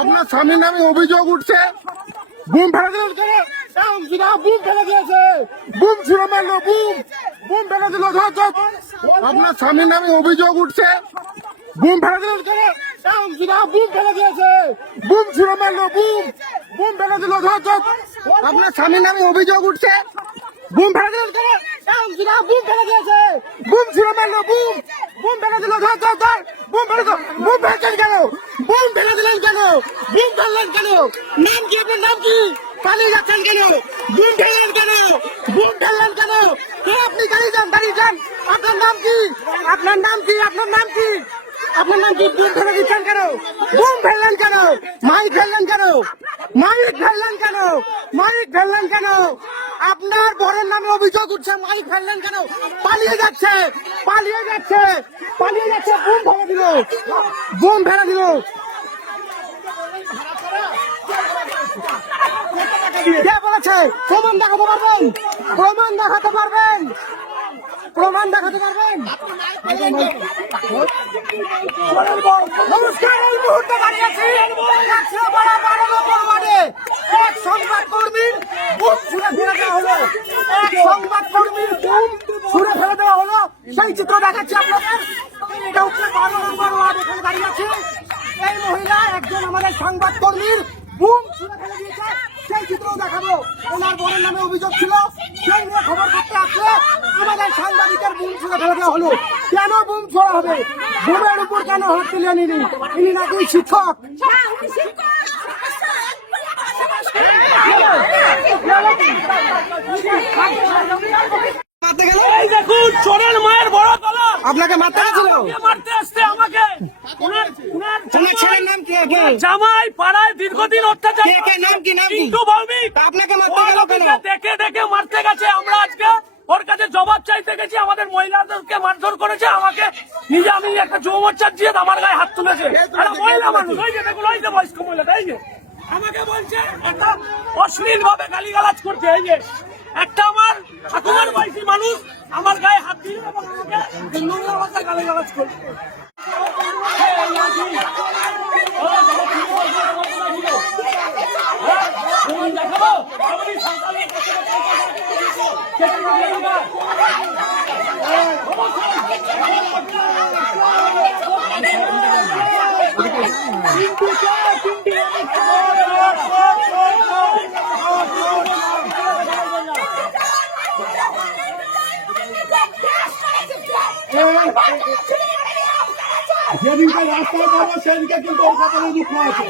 আপনার স্বামীর নামে অভিযোগ উঠছে, বুম ফেলে দিল, বুম ফেলে দিয়েছে, বুম ছুড়ে মারলো, বুম ফেলে দিল। আপনার স্বামীর নামে অভিযোগ উঠছে, বুম ফেলে দিল, বুম ফেলে দিয়েছে, বুম ছুড়ে মারলো, বুম ফেলে দিল। আপনার স্বামীর নামে অভিযোগ উঠছে, বুম ফেলে দিল, বুম ফেলে দিয়েছে, বুম ছুড়ে মারলো, বুম ফেলে দিল। বুম ফেলে দিল, বুম ফেলছেন কেন? বুম ফেলে দিলেন কেন? বুম ফেললেন কেন? নাম কি আপনার? নাম কি? পালিয়ে যাচ্ছেন কেন? বুম ফেললেন কেন? বুম ফেললেন কেন? আপনি দাঁড়িয়ে যান, দাঁড়িয়ে যান। আপনার নাম কি? আপনার নাম কি? আপনার নাম কি? আপনার নাম কি? বুম ফেলে দিচ্ছেন কেন? বুম ফেললেন কেন? মাইক ফেললেন কেন? মাইক ফেললেন কেন? মাইক ফেললেন কেন? আপনার বরের নামে অভিযোগ উঠছে, মাইক ফেললেন কেন? পালিয়ে যাচ্ছে, পালিয়ে যাচ্ছে, পালিয়ে যাচ্ছে। বুম ফেলে দিল, বুম ফেলে দিল। কে বলেছে? প্রমাণ দেখাতে পারবেন? প্রমাণ দেখাতে পারবেন? প্রমাণ দেখাতে পারবেন? নমস্কার, এই মুহূর্তে দাঁড়িয়ে আছি এক সংবাদকর্মীর বুম ছুঁড়ে ফেলে দেওয়া হলো, এক সংবাদকর্মীর বুম ছুঁড়ে ফেলে দেওয়া হলো। সেই চিত্র দেখাচ্ছি আপনাদের। এটা হচ্ছে 12 নম্বর ওয়ার্ড, এখানে দাঁড়িয়ে আছে এই মহিলা, একজন আমাদের সংবাদকর্মীর বুম ছুঁড়ে ফেলে দিয়েছে। সেই চিত্র দেখাবো। ওনার বোনের নামে অভিযোগ ছিল, সেই নিয়ে খবর করতে আসলে আমাদের সাংবাদিকের বুম ছুঁড়ে ফেলে দেওয়া হলো। কেন বুম ছোড়া হবে? বুমের উপর কেন হাত তুলে নিনি? ইনি নাকি শিক্ষক। দেখুন, চোরের মায়ের বড় তলা আপনাকে মারতে গেছিল? মারতে আসছে আমাকে। ছেলের নাম কি? জামাই পাড়ায় দীর্ঘদিন অত্যাচার। নাম কি? নাম কি? কিন্তু ভৌমিক আপনাকে মারতে গেল কেন? দেখে দেখে মারতে গেছে। আমরা আজকে ওর কাছে জবাব চাইতে গেছি। আমাদের মহিলাদেরকে মারধর করেছে, আমাকে নিজে আমি একটা যুবমোর্চার দিয়ে আমার গায়ে হাত তুলেছে। মহিলা মানুষ, ওই যে দেখুন, ওই যে বয়স্ক মহিলা, এই যে আমাকে বলছে, একটা অশ্লীল ভাবে গালিগালাজ করছে। এই যে একটা আমার ঠাকুমার বয়সী মানুষ আমার গায়ে হাত দিয়ে এবং আমাকে নোংরা ভাষায় গালিগালাজ করছে। দেখাবো যেদিনকে রাস্তায় পাবো সেদিনকে কিন্তু ওর কপালে দুঃখ আছে।